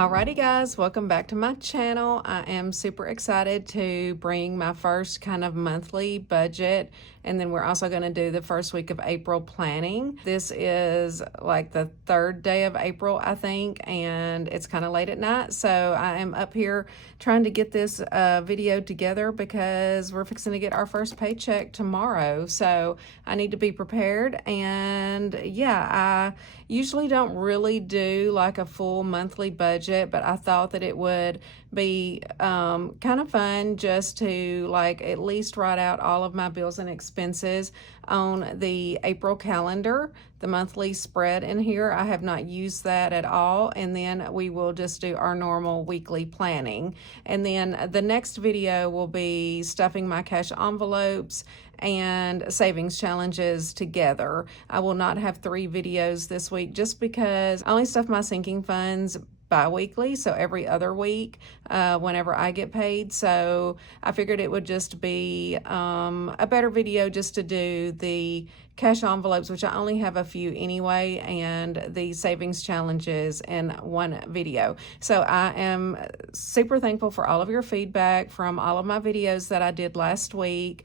Alrighty guys, welcome back to my channel. I am super excited to bring my first kind of monthly budget, and then we're also going to do the first week of April planning. This is like the third day of April, I think, and it's kind of late at night, so I am up here trying to get this video together because we're fixing to get our first paycheck tomorrow, so I need to be prepared. And yeah, I usually don't really do like a full monthly budget, but I thought that it would be kind of fun just to like at least write out all of my bills and expenses on the April calendar, the monthly spread in here. I have not used that at all, and then we will just do our normal weekly planning. And then the next video will be stuffing my cash envelopes and savings challenges together. I will not have 3 videos this week just because I only stuff my sinking funds bi-weekly, so every other week whenever I get paid. So I figured it would just be a better video just to do the cash envelopes, which I only have a few anyway, and the savings challenges in one video. So I am super thankful for all of your feedback from all of my videos that I did last week.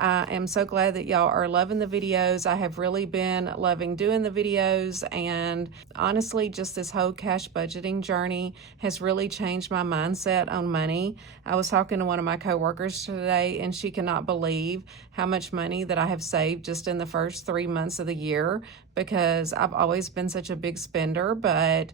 I am so glad that y'all are loving the videos. I have really been loving doing the videos, and honestly, just this whole cash budgeting journey has really changed my mindset on money. I was talking to one of my coworkers today, and she cannot believe how much money that I have saved just in the first 3 months of the year, because I've always been such a big spender. But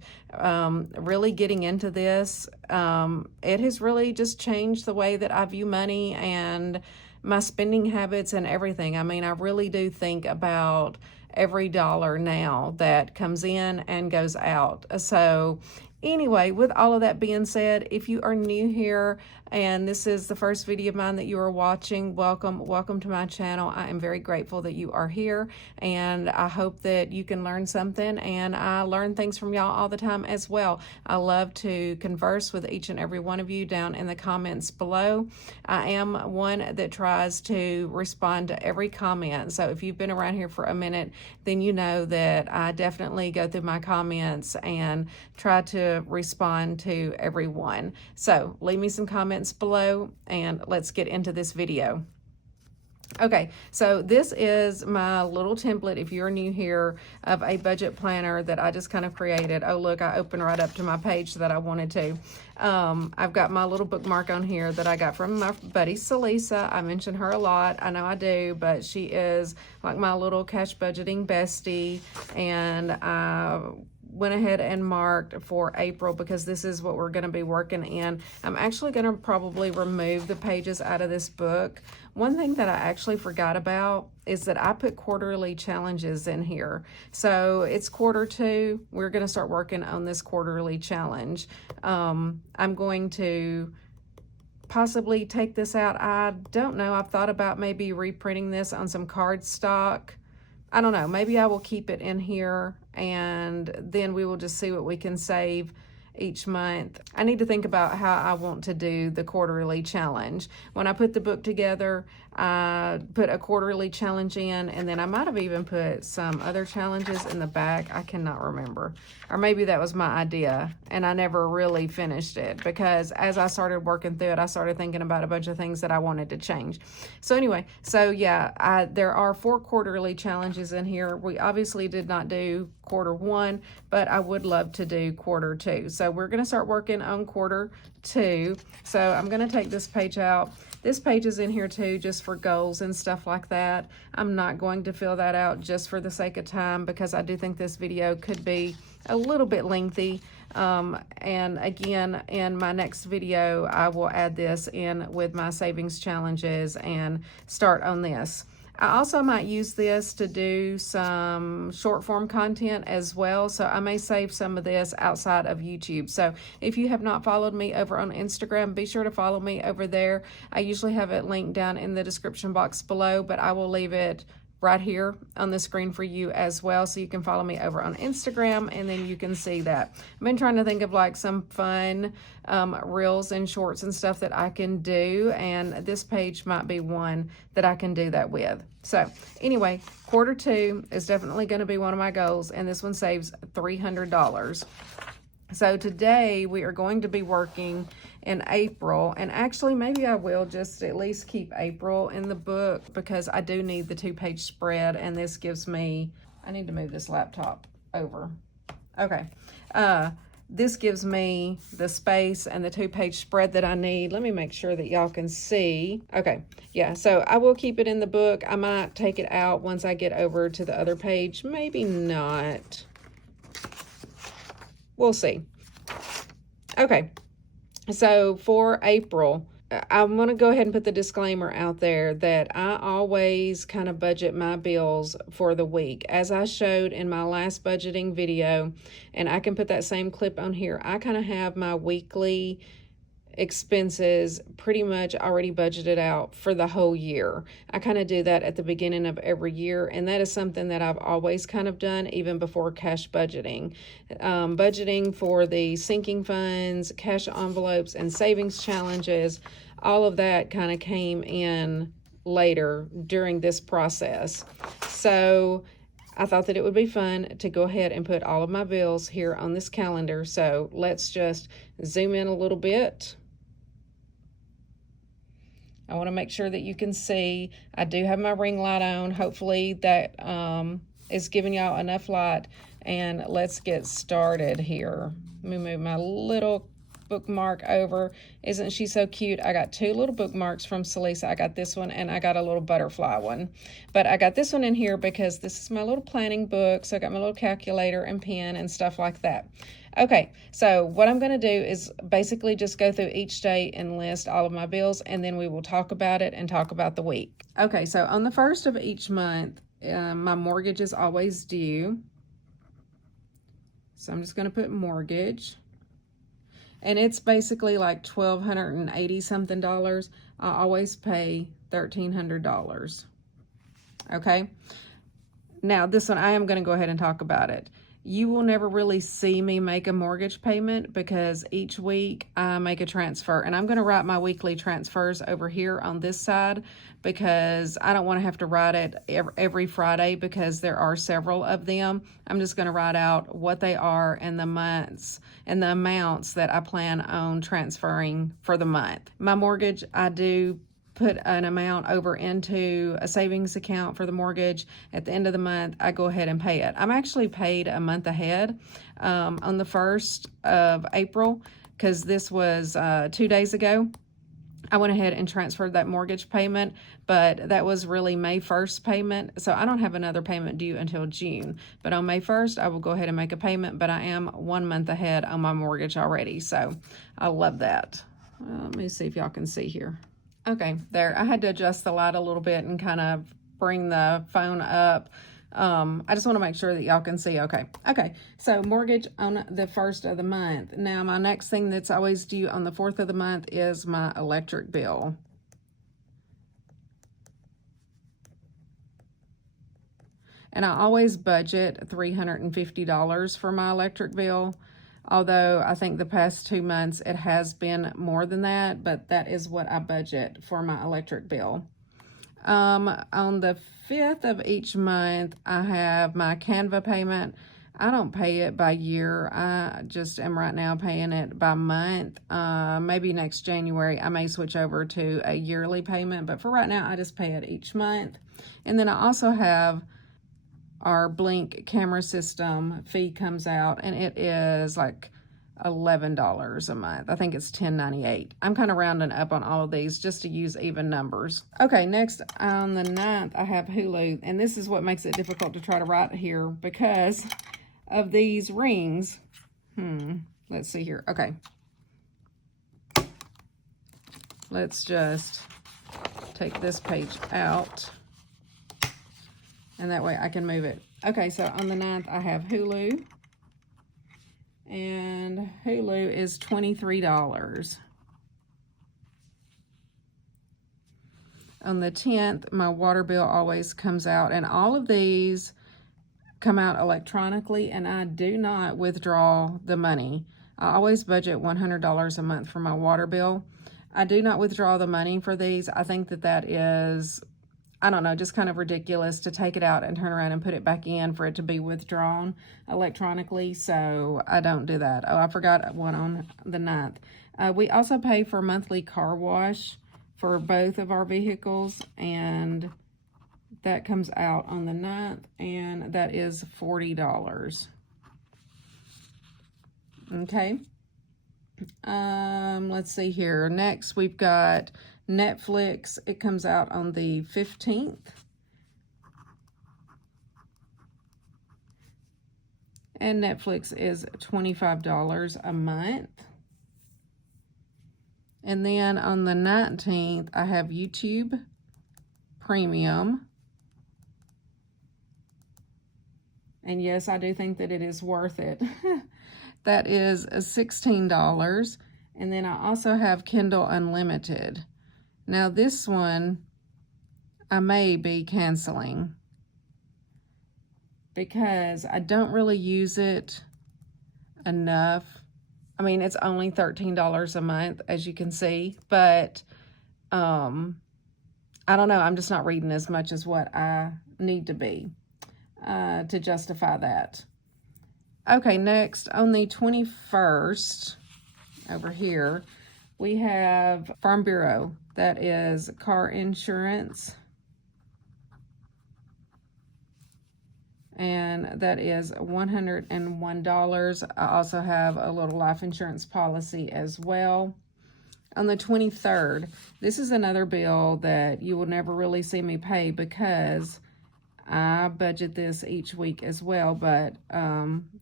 really getting into this, it has really just changed the way that I view money and my spending habits and everything. I mean, I really do think about every dollar now that comes in and goes out. So anyway, with all of that being said, if you are new here and this is the first video of mine that you are watching, welcome to my channel. I am very grateful that you are here, and I hope that you can learn something, and I learn things from y'all all the time as well. I love to converse with each and every one of you down in the comments below. I am one that tries to respond to every comment, so if you've been around here for a minute, then you know that I definitely go through my comments and try to respond to everyone. So leave me some comments below and let's get into this video. Okay, so this is my little template, if you're new here, of a budget planner that I just kind of created. Oh, look, I opened right up to my page that I wanted to. I've got my little bookmark on here that I got from my buddy Celissa. I mention her a lot. I know I do, but she is like my little cash budgeting bestie, and I went ahead and marked for April because this is what we're going to be working in. I'm actually going to probably remove the pages out of this book. One thing that I actually forgot about is that I put quarterly challenges in here. So it's quarter 2. We're going to start working on this quarterly challenge. I'm going to possibly take this out. I don't know. I've thought about maybe reprinting this on some cardstock. I don't know, maybe I will keep it in here, and then we will just see what we can save each month. I need to think about how I want to do the quarterly challenge. When I put the book together, I put a quarterly challenge in, and then I might have even put some other challenges in the back. I cannot remember. Or maybe that was my idea, and I never really finished it, because as I started working through it, I started thinking about a bunch of things that I wanted to change. So anyway, so yeah, there are 4 quarterly challenges in here. We obviously did not do quarter 1, but I would love to do quarter 2. So we're going to start working on quarter 2. So I'm going to take this page out. This page is in here too, just for goals and stuff like that. I'm not going to fill that out just for the sake of time, because I do think this video could be a little bit lengthy. And again, in my next video, I will add this in with my savings challenges and start on this. I also might use this to do some short form content as well, so I may save some of this outside of YouTube. So if you have not followed me over on Instagram, be sure to follow me over there. I usually have it linked down in the description box below, but I will leave it right here on the screen for you as well, so you can follow me over on Instagram, and then you can see that. I've been trying to think of like some fun reels and shorts and stuff that I can do, and this page might be one that I can do that with. So anyway, quarter 2 is definitely going to be one of my goals, and this one saves $300. So today we are going to be working in April, and actually maybe I will just at least keep April in the book because I do need the 2-page spread, and this gives me, I need to move this laptop over. Okay. This gives me the space and the 2-page spread that I need. Let me make sure that y'all can see. Okay, yeah, so I will keep it in the book. I might take it out once I get over to the other page. Maybe not. We'll see. Okay, so for April, I'm going to go ahead and put the disclaimer out there that I always kind of budget my bills for the week. As I showed in my last budgeting video, and I can put that same clip on here, I kind of have my weekly expenses pretty much already budgeted out for the whole year. I kind of do that at the beginning of every year, and that is something that I've always kind of done even before cash budgeting. Budgeting for the sinking funds, cash envelopes, and savings challenges, all of that kind of came in later during this process. So I thought that it would be fun to go ahead and put all of my bills here on this calendar. So let's just zoom in a little bit. I want to make sure that you can see. I do have my ring light on. Hopefully that is giving y'all enough light. And let's get started here. Let me move my little bookmark over. Isn't she so cute? I got 2 little bookmarks from Celissa. I got this one and I got a little butterfly one. But I got this one in here because this is my little planning book. So I got my little calculator and pen and stuff like that. Okay, so what I'm going to do is basically just go through each day and list all of my bills, and then we will talk about it and talk about the week. Okay, so on the first of each month, my mortgage is always due. So I'm just going to put mortgage. And it's basically like $1,280 something. I always pay $1,300. Okay. Now this one, I am going to go ahead and talk about it. You will never really see me make a mortgage payment because each week I make a transfer, and I'm going to write my weekly transfers over here on this side because I don't want to have to write it every Friday because there are several of them. I'm just going to write out what they are and the months and the amounts that I plan on transferring for the month. My mortgage, I do put an amount over into a savings account for the mortgage. At the end of the month, I go ahead and pay it. I'm actually paid a month ahead on the 1st of April because this was 2 days ago. I went ahead and transferred that mortgage payment, but that was really May 1st payment. So I don't have another payment due until June. But on May 1st, I will go ahead and make a payment, but I am 1 month ahead on my mortgage already. So I love that. Let me see if y'all can see here. Okay, there. I had to adjust the light a little bit and kind of bring the phone up. I just want to make sure that y'all can see. Okay, so mortgage on the 1st of the month. Now, my next thing that's always due on the 4th of the month is my electric bill. And I always budget $350 for my electric bill. Although I think the past 2 months it has been more than that, but that is what I budget for my electric bill. On the 5th of each month, I have my Canva payment. I don't pay it by year. I just am right now paying it by month. Maybe next January I may switch over to a yearly payment, but for right now I just pay it each month. And then I also have our Blink camera system fee comes out, and it is like $11 a month. I think it's $10.98. I'm kind of rounding up on all of these just to use even numbers. Okay, next on the 9th, I have Hulu, and this is what makes it difficult to try to write here because of these rings. Let's see here. Okay. Let's just take this page out. And that way I can move it. Okay, so on the 9th, I have Hulu. And Hulu is $23. On the 10th, my water bill always comes out. And all of these come out electronically, and I do not withdraw the money. I always budget $100 a month for my water bill. I do not withdraw the money for these. I think that that is... I don't know, just kind of ridiculous to take it out and turn around and put it back in for it to be withdrawn electronically. So I don't do that. Oh, I forgot one on the 9th. We also pay for monthly car wash for both of our vehicles, and that comes out on the 9th, and that is $40. Okay. Let's see here. Next, we've got Netflix. It comes out on the 15th. And Netflix is $25 a month. And then on the 19th, I have YouTube Premium. And yes, I do think that it is worth it. That is $16. And then I also have Kindle Unlimited. Now this one, I may be canceling because I don't really use it enough. I mean, it's only $13 a month, as you can see, but I don't know. I'm just not reading as much as what I need to be to justify that. Okay, next on the 21st, over here, we have Farm Bureau. That is car insurance. And that is $101. I also have a little life insurance policy as well. On the 23rd, this is another bill that you will never really see me pay because I budget this each week as well, but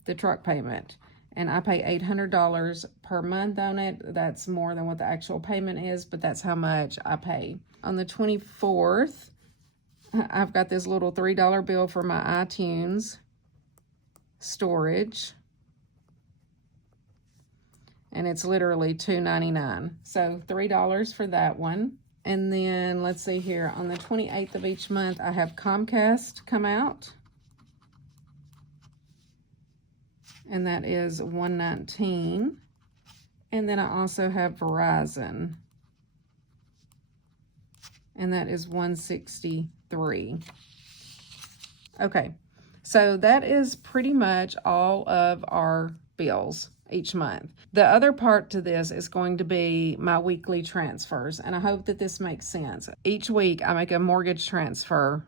the truck payment. And I pay $800 per month on it. That's more than what the actual payment is, but that's how much I pay. On the 24th, I've got this little $3 bill for my iTunes storage. And it's literally $2.99. So $3 for that one. And then let's see here, on the 28th of each month, I have Comcast come out. And that is $119. And then I also have Verizon. And that is $163. Okay, so that is pretty much all of our bills each month. The other part to this is going to be my weekly transfers, and I hope that this makes sense. Each week I make a mortgage transfer,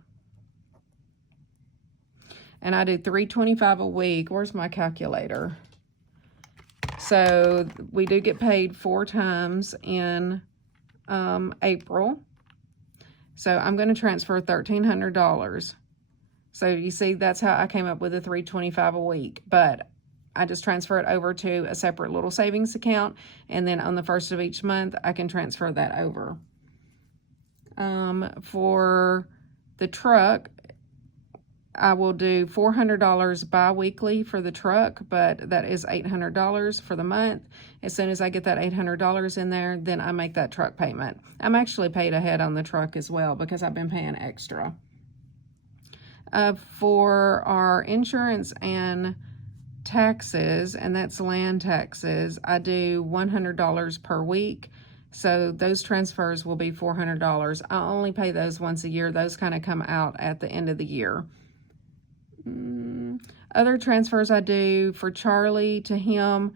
and I do $325 a week. Where's my calculator? So we do get paid 4 times in April. So I'm going to transfer $1,300. So you see, that's how I came up with the $325 a week. But I just transfer it over to a separate little savings account, and then on the 1st of each month, I can transfer that over. For the truck, I will do $400 bi-weekly for the truck, but that is $800 for the month. As soon as I get that $800 in there, then I make that truck payment. I'm actually paid ahead on the truck as well because I've been paying extra. For our insurance and taxes, and that's land taxes, I do $100 per week. So those transfers will be $400. I only pay those once a year. Those kind of come out at the end of the year. Other transfers I do for Charlie to him,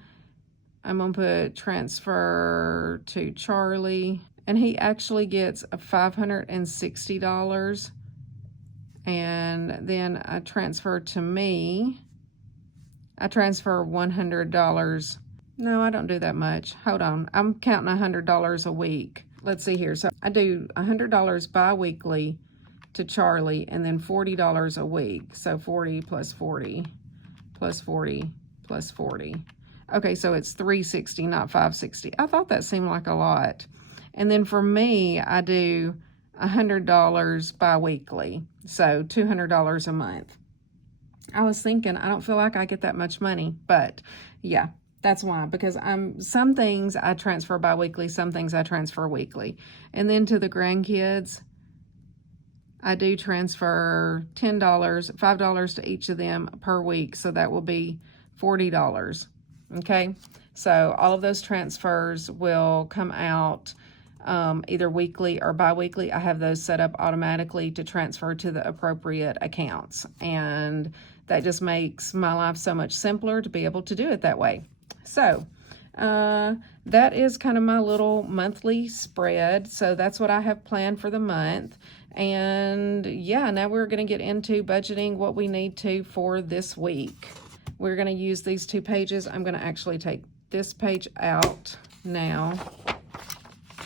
I'm going to put transfer to Charlie, and he actually gets $560. And then I transfer to me, I transfer $100. No, I don't do that much. Hold on, I'm counting $100 a week. Let's see here. So I do $100 bi-weekly to Charlie, and then $40 a week. So 40 plus 40 plus 40 plus 40. Okay, so it's $360, not $560. I thought that seemed like a lot. And then for me, I do $100 bi-weekly, so $200 a month. I was thinking, I don't feel like I get that much money, but yeah, that's why, because some things I transfer bi-weekly, some things I transfer weekly. And then to the grandkids, I do transfer $10, $5 to each of them per week, so that will be $40. Okay, so all of those transfers will come out either weekly or bi-weekly, I have those set up automatically to transfer to the appropriate accounts. And that just makes my life so much simpler to be able to do it that way. So that is kind of my little monthly spread. So that's what I have planned for the month. And yeah, now we're going to get into budgeting what we need to for this week. We're going to use these 2 pages. I'm going to actually take this page out now.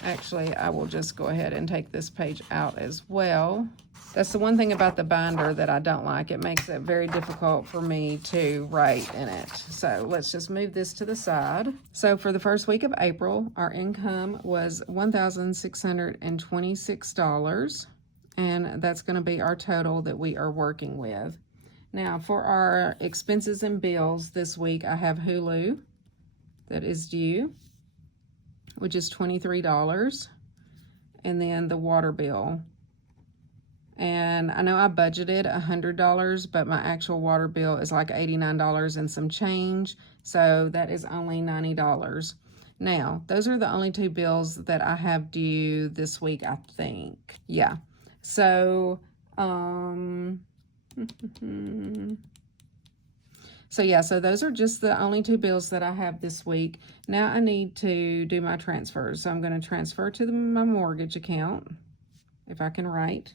Actually, I will just go ahead and take this page out as well. That's the one thing about the binder that I don't like. It makes it very difficult for me to write in it. So let's just move this to the side. So for the first week of April, our income was $1,626. And that's going to be our total that we are working with. Now, for our expenses and bills this week, I have Hulu that is due, which is $23, and then the water bill. And I know I budgeted $100, but my actual water bill is like $89 and some change, so that is only $90. Now, those are the only 2 bills that I have due this week, I think. Yeah. So, so those are just the only 2 bills that I have this week. Now I need to do my transfers. So I'm going to transfer to my mortgage account, if I can write.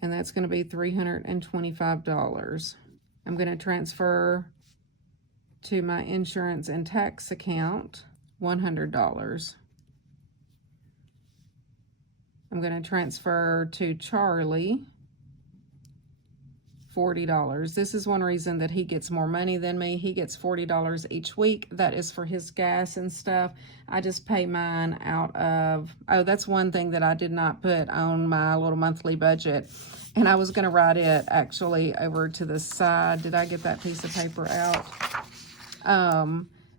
And that's going to be $325. I'm going to transfer to my insurance and tax account, $100. I'm going to transfer to Charlie, $40. This is one reason that he gets more money than me. He gets $40 each week. That is for his gas and stuff. I just pay mine out of, oh, that's one thing that I did not put on my little monthly budget. And I was going to write it actually over to the side. Did I get that piece of paper out?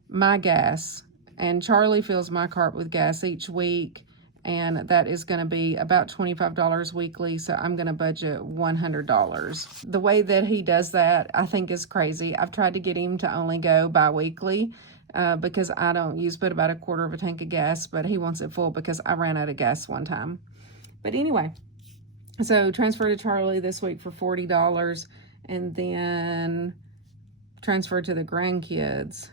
My gas. And Charlie fills my cart with gas each week. And that is going to be about $25 weekly, so I'm going to budget $100. The way that he does that, I think, is crazy. I've tried to get him to only go bi-weekly because I don't use but about 1/4 of a tank of gas, but he wants it full because I ran out of gas one time. But anyway, so transfer to Charlie this week for $40, and then transfer to the grandkids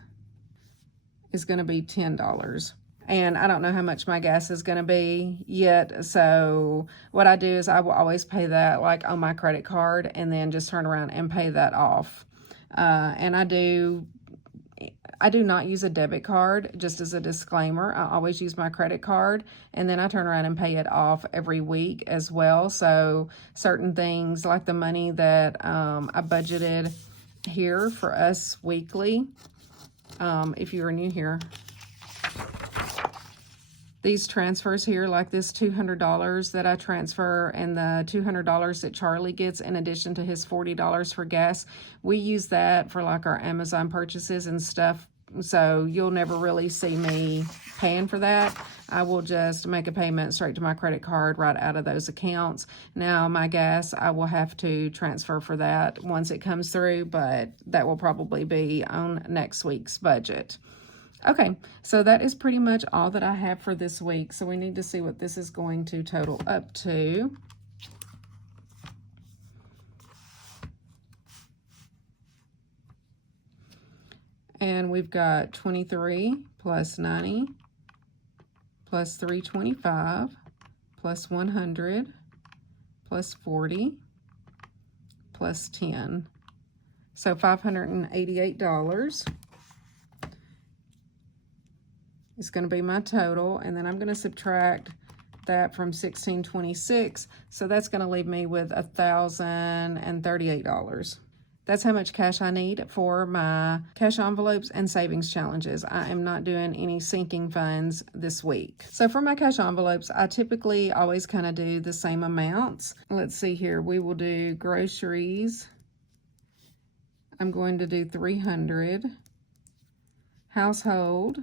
is going to be $10. And I don't know how much my gas is going to be yet. So what I do is I will always pay that like on my credit card and then just turn around and pay that off. And I do not use a debit card, just as a disclaimer. I always use my credit card, and then I turn around and pay it off every week as well. So certain things like the money that I budgeted here for us weekly, if you are new here, these transfers here, like this $200 that I transfer and the $200 that Charlie gets in addition to his $40 for gas, we use that for like our Amazon purchases and stuff. So you'll never really see me paying for that. I will just make a payment straight to my credit card right out of those accounts. Now my gas, I will have to transfer for that once it comes through, but that will probably be on next week's budget. Okay, so that is pretty much all that I have for this week. So we need to see what this is going to total up to. And we've got 23 plus 90 plus 325 plus 100 plus 40 plus 10. So $588. Is going to be my total, and then I'm going to subtract that from $1,626, so that's going to leave me with $1,038. That's how much cash I need for my cash envelopes and savings challenges. I am not doing any sinking funds this week. So for my cash envelopes, I typically always kind of do the same amounts. Let's see here. We will do groceries. I'm going to do 300. Household.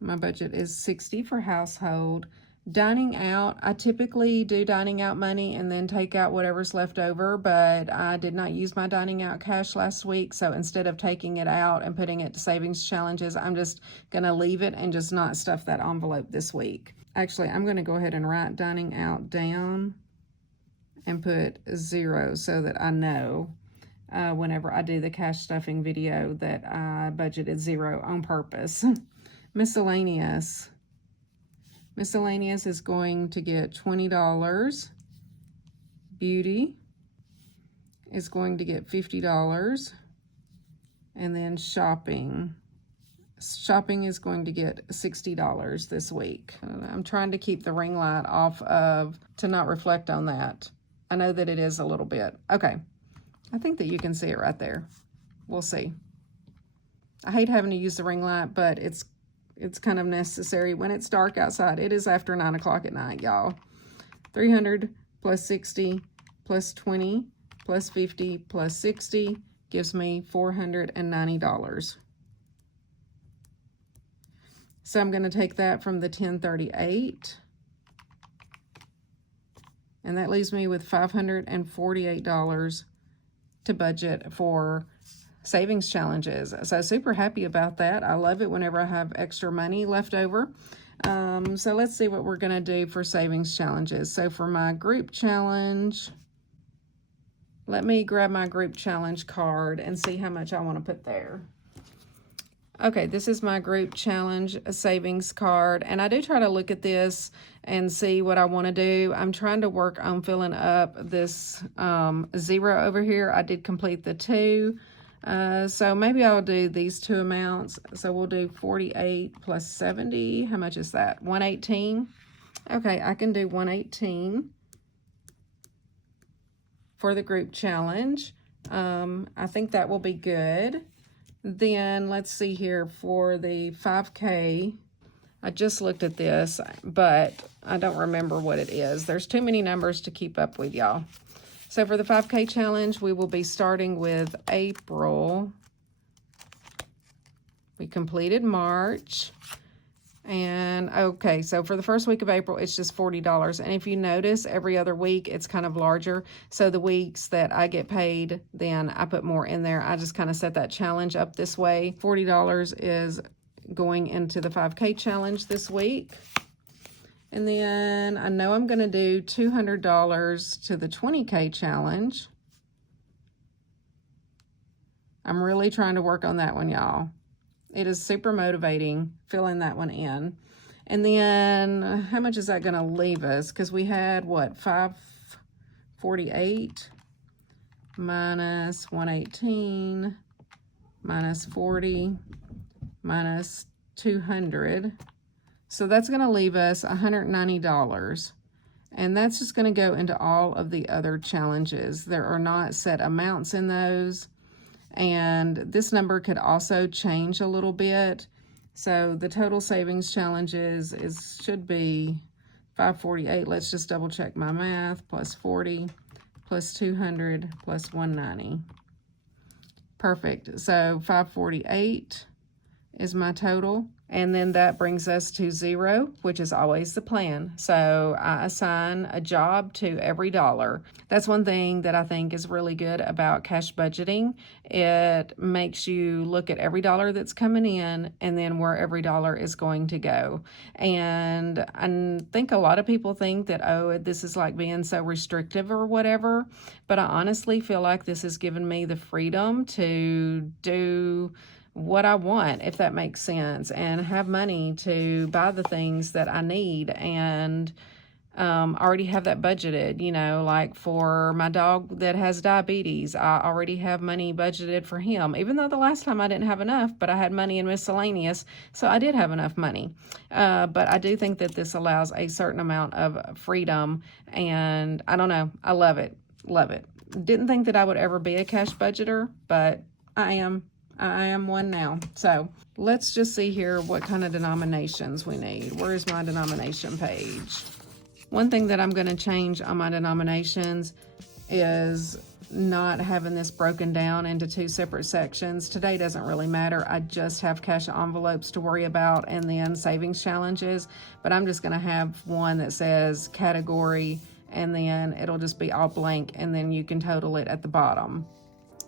My budget is 60 for household. Dining out, I typically do dining out money and then take out whatever's left over, but I did not use my dining out cash last week, so instead of taking it out and putting it to savings challenges, I'm just going to leave it and just not stuff that envelope this week. Actually, I'm going to go ahead and write dining out down and put 0 so that I know whenever I do the cash stuffing video that I budgeted 0 on purpose. Miscellaneous. Miscellaneous is going to get $20. Beauty is going to get $50. And then shopping. Shopping is going to get $60 this week. I'm trying to keep the ring light off to not reflect on that. I know that it is a little bit. Okay. I think that you can see it right there. We'll see. I hate having to use the ring light, but it's kind of necessary when it's dark outside. It is after 9 o'clock at night, y'all. 300 plus 60 plus 20 plus 50 plus 60 gives me $490. So I'm going to take that from the 1038. And that leaves me with $548 to budget for savings challenges. So super happy about that. I love it whenever I have extra money left over. So let's see what we're going to do for savings challenges. So for my group challenge, let me grab my group challenge card and see how much I want to put there. Okay, this is my group challenge savings card, and I do try to look at this and see what I want to do. I'm trying to work on filling up this 0 over here. I did complete the 2. So maybe I'll do these 2 amounts. So we'll do 48 plus 70. How much is that? 118. Okay, I can do 118 for the group challenge. I think that will be good. Then let's see here for the 5K. I just looked at this, but I don't remember what it is. There's too many numbers to keep up with, y'all. So for the 5K challenge, we will be starting with April. We completed March. And okay, so for the first week of April, it's just $40. And if you notice, every other week, it's kind of larger. So the weeks that I get paid, then I put more in there. I just kind of set that challenge up this way. $40 is going into the 5K challenge this week. And then I know I'm going to do $200 to the 20K challenge. I'm really trying to work on that one, y'all. It is super motivating filling that one in. And then how much is that going to leave us? Because we had, what, 548 minus 118 minus 40 minus 200. So that's going to leave us $190. And that's just going to go into all of the other challenges. There are not set amounts in those. And this number could also change a little bit. So the total savings challenges should be 548. Let's just double check my math. Plus 40, plus 200, plus 190. Perfect. So 548 is my total. And then that brings us to 0, which is always the plan. So I assign a job to every dollar. That's one thing that I think is really good about cash budgeting. It makes you look at every dollar that's coming in and then where every dollar is going to go. And I think a lot of people think that, oh, this is like being so restrictive or whatever. But I honestly feel like this has given me the freedom to do what I want, if that makes sense, and have money to buy the things that I need, and already have that budgeted. You know, like for my dog that has diabetes, I already have money budgeted for him, even though the last time I didn't have enough, but I had money in miscellaneous, so I did have enough money. But I do think that this allows a certain amount of freedom, and I don't know, I love it. Didn't think that I would ever be a cash budgeter, but I am one now. So let's just see here what kind of denominations we need. Where is my denomination page? One thing that I'm going to change on my denominations is not having this broken down into 2 separate sections. Today doesn't really matter. I just have cash envelopes to worry about and then savings challenges, but I'm just gonna have one that says category, and then it'll just be all blank, and then you can total it at the bottom.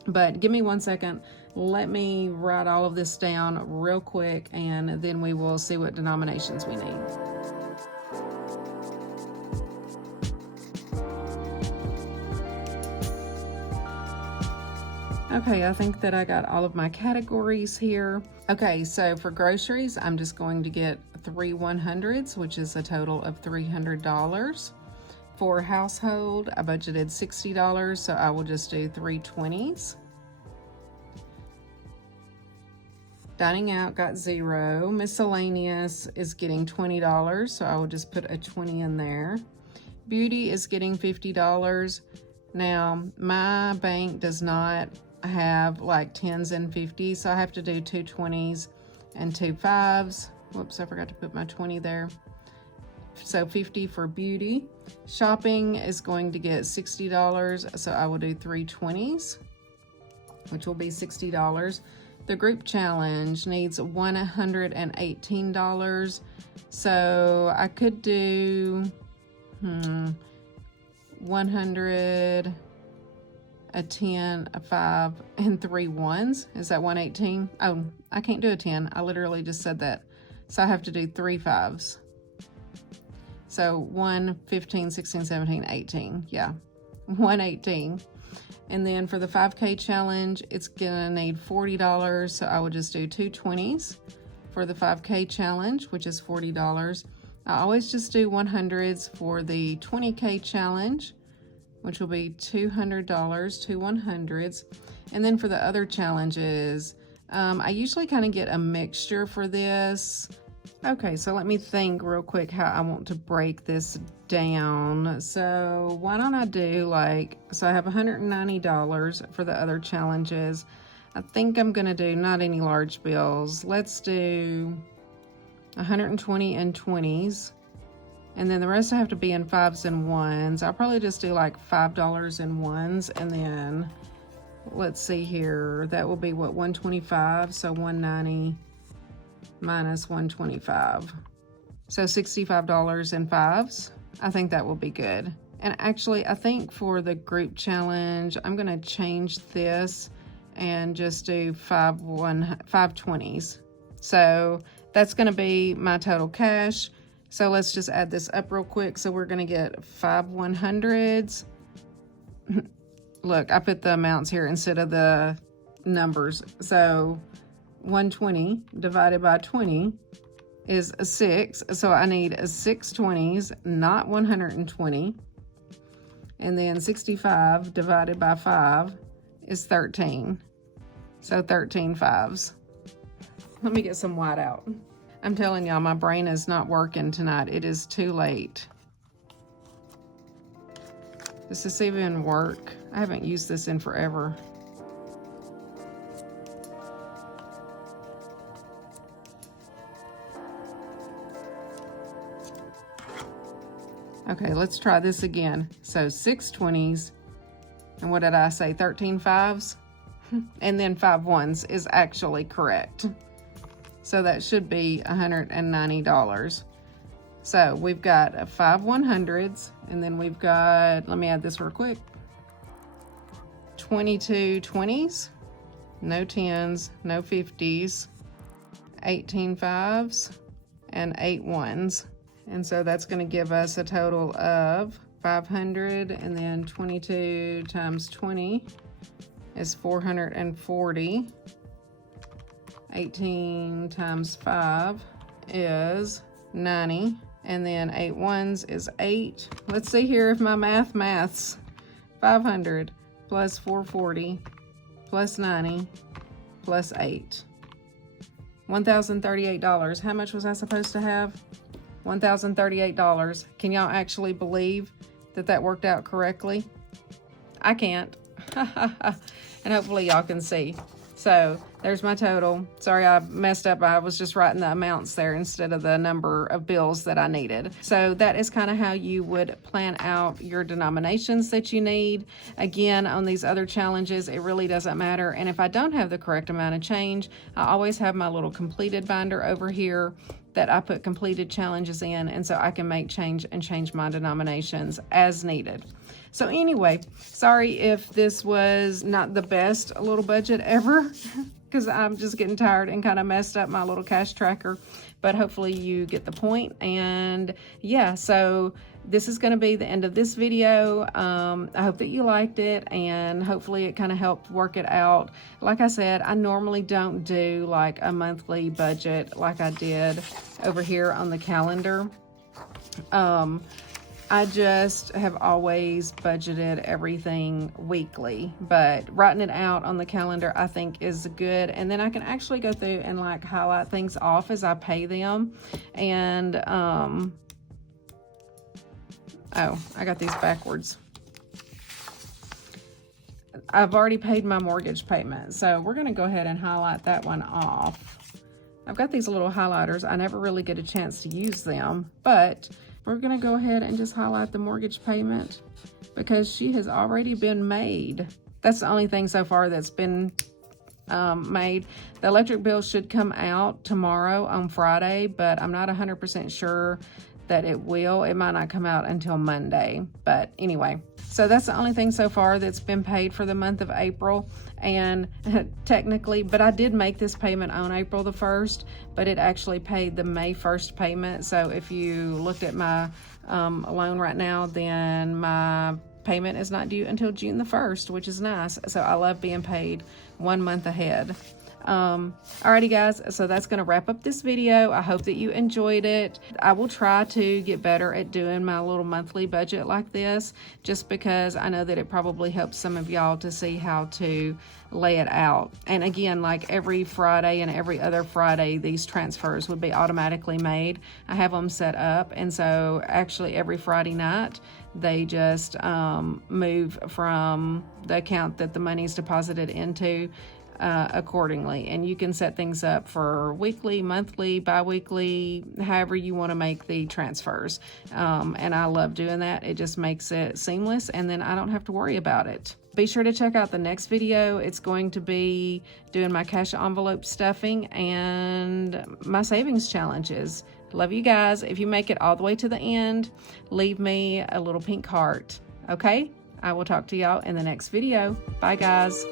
But give me 1 second. Let me write all of this down real quick, and then we will see what denominations we need. Okay, I think that I got all of my categories here. Okay, so for groceries, I'm just going to get 3 100s, which is a total of $300. For household, I budgeted $60, so I will just do 3 20s. Dining out got 0. Miscellaneous is getting $20, so I will just put a 20 in there. Beauty is getting $50. Now, my bank does not have like 10s and 50s, so I have to do 2 20s and 2 5s. Whoops, I forgot to put my 20 there. So 50 for beauty. Shopping is going to get $60, so I will do 3 20s, which will be $60. The group challenge needs $118, so I could do 100, a 10, a 5, and 3 1s. Is that 118? Oh, I can't do a 10. I literally just said that. So I have to do 3 5s. So 1, 15, 16, 17, 18. Yeah, 118. And then for the 5K challenge, it's gonna need $40. So I will just do 2 20s for the 5K challenge, which is $40. I always just do 100s for the 20K challenge, which will be $200, 2 100s. And then for the other challenges, I usually kind of get a mixture for this. Okay, so let me think real quick how I want to break this down. So why don't I do so I have $190 for the other challenges. I think I'm gonna do not any large bills. Let's do 120 and 20s. And then the rest I have to be in 5s and 1s. I'll probably just do like $5 in 1s, and then let's see here. That will be what, 125, so 190 minus 125. So $65 in 5s. I think that will be good. And actually, I think for the group challenge, I'm gonna change this and just do 5 20s. So that's gonna be my total cash. So let's just add this up real quick. So we're gonna get 5 100s. Look, I put the amounts here instead of the numbers. So 120 divided by 20 is 6. So I need 6 20s, not 120. And then 65 divided by 5 is 13. So 13 5s. Let me get some white out. I'm telling y'all, my brain is not working tonight. It is too late. Does this even work? I haven't used this in forever. Okay, let's try this again. So 6 20s, and what did I say, 13 5s? And then 5 1s is actually correct. So that should be $190. So we've got 5 100s, and then we've got, let me add this real quick, 22 20s, no 10s, no 50s, 18 5s, and 8 1s. And so that's going to give us a total of 500, and then 22 times 20 is 440. 18 times 5 is 90, and then 8 1s is 8. Let's see here if my maths. 500 plus 440 plus 90 plus 8. $1,038. How much was I supposed to have? $1,038. Can y'all actually believe that that worked out correctly? I can't. And hopefully y'all can see. So there's my total. Sorry, I messed up. I was just writing the amounts there instead of the number of bills that I needed. So that is kind of how you would plan out your denominations that you need. Again, on these other challenges, it really doesn't matter. And if I don't have the correct amount of change, I always have my little completed binder over here that I put completed challenges in, and so I can make change my denominations as needed. So anyway, sorry if this was not the best little budget ever, because I'm just getting tired and kind of messed up my little cash tracker, but hopefully you get the point. And yeah, so this is going to be the end of this video. I hope that you liked it, and hopefully it kind of helped work it out. Like I said, I normally don't do like a monthly budget like I did over here on the calendar. I just have always budgeted everything weekly, but writing it out on the calendar I think is good. And then I can actually go through and like highlight things off as I pay them. And, oh, I got these backwards. I've already paid my mortgage payment, so we're gonna go ahead and highlight that one off. I've got these little highlighters. I never really get a chance to use them, but we're gonna go ahead and just highlight the mortgage payment because she has already been made. That's the only thing so far that's been made. The electric bill should come out tomorrow on Friday, but I'm not 100% sure that it will. It might not come out until Monday, but anyway. So that's the only thing so far that's been paid for the month of April. And technically, but I did make this payment on April the 1st, but it actually paid the May 1st payment. So if you looked at my loan right now, then my payment is not due until June the 1st, which is nice. So I love being paid 1 month ahead. Alrighty guys, so that's going to wrap up this video. I hope that you enjoyed it. I will try to get better at doing my little monthly budget like this, just because I know that it probably helps some of y'all to see how to lay it out. And again, like every Friday and every other Friday, these transfers would be automatically made. I have them set up, and so actually every Friday night they just move from the account that the money is deposited into accordingly. And you can set things up for weekly, monthly, bi-weekly, however you want to make the transfers. And I love doing that. It just makes it seamless, and then I don't have to worry about it. Be sure to check out the next video. It's going to be doing my cash envelope stuffing and my savings challenges. Love you guys. If you make it all the way to the end, leave me a little pink heart. Okay? I will talk to y'all in the next video. Bye guys.